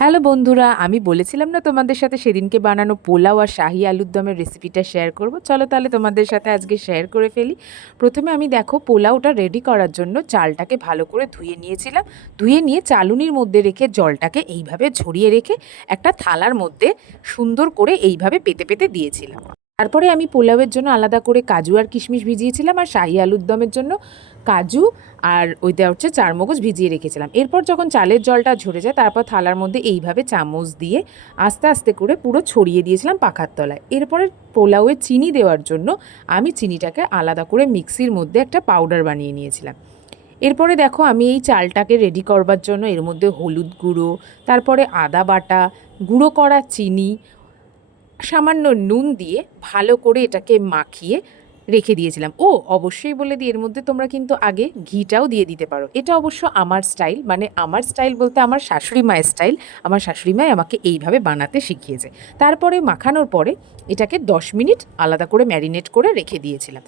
Hello বন্ধুরা, আমি বলেছিলাম না তোমাদের সাথে সেদিনকে বানানো পোলাও আর শাহি আলুর দমের রেসিপিটা শেয়ার করব। চলো তাহলে তোমাদের সাথে আজকে শেয়ার করে ফেলি। প্রথমে আমি দেখো পোলাওটা রেডি করার জন্য চালটাকে ভালো করে ধুয়ে নিয়েছিলাম। ধুয়ে নিয়ে চালুনির মধ্যে রেখে জলটাকে এইভাবে ঝরিয়ে রেখে একটা থালার মধ্যে সুন্দর করে এইভাবে পেতে পেতে দিয়েছিলাম। তারপরে আমি পোলাওয়ের জন্য আলাদা করে কাজু আর কিশমিশ ভিজিয়েছিলাম, আর শাহি আলুর দমের জন্য কাজু আর ওইটা হচ্ছে চারমগজ ভিজিয়ে রেখেছিলাম। এরপর যখন চালের জলটা ঝরে যায় তারপর থালার মধ্যে এইভাবে চামচ দিয়ে আস্তে আস্তে করে পুরো ছড়িয়ে দিয়েছিলাম পাখার তলায়। এরপরে পোলাওয়ে চিনি দেওয়ার জন্য আমি চিনিটাকে আলাদা করে মিক্সির মধ্যে একটা পাউডার বানিয়ে নিয়েছিলাম। এরপরে দেখো আমি এই চালটাকে রেডি করবার জন্য এর মধ্যে হলুদ গুঁড়ো, তারপরে আদা বাটা, গুঁড়ো করা চিনি, সামান্য নুন দিয়ে ভালো করে এটাকে মাখিয়ে রেখে দিয়েছিলাম। ও অবশ্যই বলে দিই, এর মধ্যে তোমরা কিন্তু আগে ঘিটাও দিয়ে দিতে পারো। এটা অবশ্য আমার স্টাইল, মানে আমার স্টাইল বলতে আমার শাশুড়ি মায়ের স্টাইল। আমার শাশুড়ি মাই আমাকে এইভাবে বানাতে শিখিয়েছে। তারপরে মাখানোর পরে এটাকে 10 মিনিট আলাদা করে ম্যারিনেট করে রেখে দিয়েছিলাম।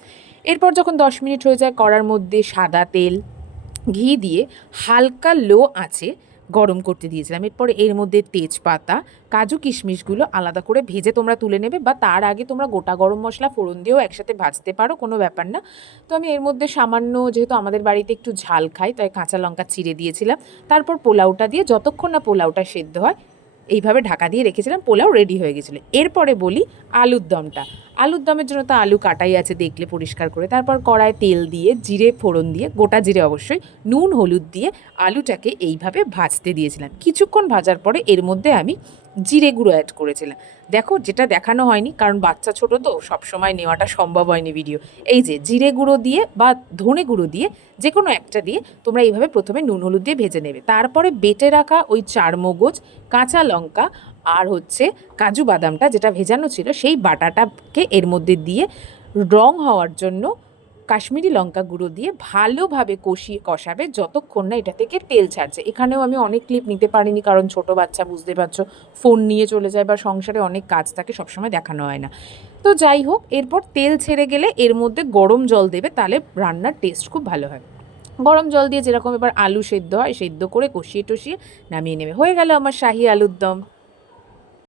এরপর যখন 10 মিনিট হয়ে যায় কড়ার মধ্যে সাদা তেল ঘি দিয়ে হালকা লো আঁচে গরম করতে দিয়েছিলাম। এরপরে এর মধ্যে তেজপাতা, কাজু কিশমিশগুলো আলাদা করে ভেজে তোমরা তুলে নেবে, বা তার আগে তোমরা গোটা গরম মশলা ফোড়ন দিয়েও একসাথে ভাজতে পারো, কোনো ব্যাপার না। তো আমি এর মধ্যে সামান্য, যেহেতু আমাদের বাড়িতে একটু ঝাল খাই, তাই কাঁচা লঙ্কা চিড়ে দিয়েছিলাম। তারপর পোলাওটা দিয়ে যতক্ষণ না পোলাওটা সেদ্ধ হয় এইভাবে ঢাকা দিয়ে রেখেছিলাম। পোলাও রেডি হয়ে গেছিলো। এরপরে বলি আলুর দমটা। আলুর দমের জন্য তো আলু কাটাই আছে, দেখলে পরিষ্কার করে। তারপর কড়ায় তেল দিয়ে জিরে ফোড়ন দিয়ে, গোটা জিরে অবশ্যই, নুন হলুদ দিয়ে আলুটাকে এইভাবে ভাজতে দিয়েছিলাম। কিছুক্ষণ ভাজার পরে এর মধ্যে আমি জিরে গুঁড়ো অ্যাড করেছিলাম। দেখো, যেটা দেখানো হয়নি কারণ বাচ্চা ছোটো তো সবসময় নেওয়াটা সম্ভব হয়নি ভিডিও। এই যে জিরে গুঁড়ো দিয়ে বা ধনে গুঁড়ো দিয়ে যে কোনো একটা দিয়ে তোমরা এইভাবে প্রথমে নুন হলুদ দিয়ে ভেজে নেবে। তারপরে বেটে রাখা ওই চারমগজ, কাঁচা লঙ্কা আর হচ্ছে কাজু বাদামটা যেটা ভেজানো ছিল সেই বাটাটাকে এর মধ্যে দিয়ে রং হওয়ার জন্য কাশ্মীরি লঙ্কা গুঁড়ো দিয়ে ভালোভাবে কষাবে যতক্ষণ না এটা থেকে তেল ছাড়ছে। এখানেও আমি অনেক ক্লিপ নিতে পারিনি কারণ ছোটো বাচ্চা, বুঝতে পারছো, ফোন নিয়ে চলে যায় বা সংসারে অনেক কাজ থাকে, সবসময় দেখানো হয় না। তো যাই হোক, এরপর তেল ছেড়ে গেলে এর মধ্যে গরম জল দেবে, তাহলে রান্নার টেস্ট খুব ভালো হয়। গরম জল দিয়ে যেরকম এবার আলু সেদ্ধ হয় সেদ্ধ করে কষিয়ে টষিয়ে নামিয়ে নেবে। হয়ে গেল আমার শাহি আলুর দম।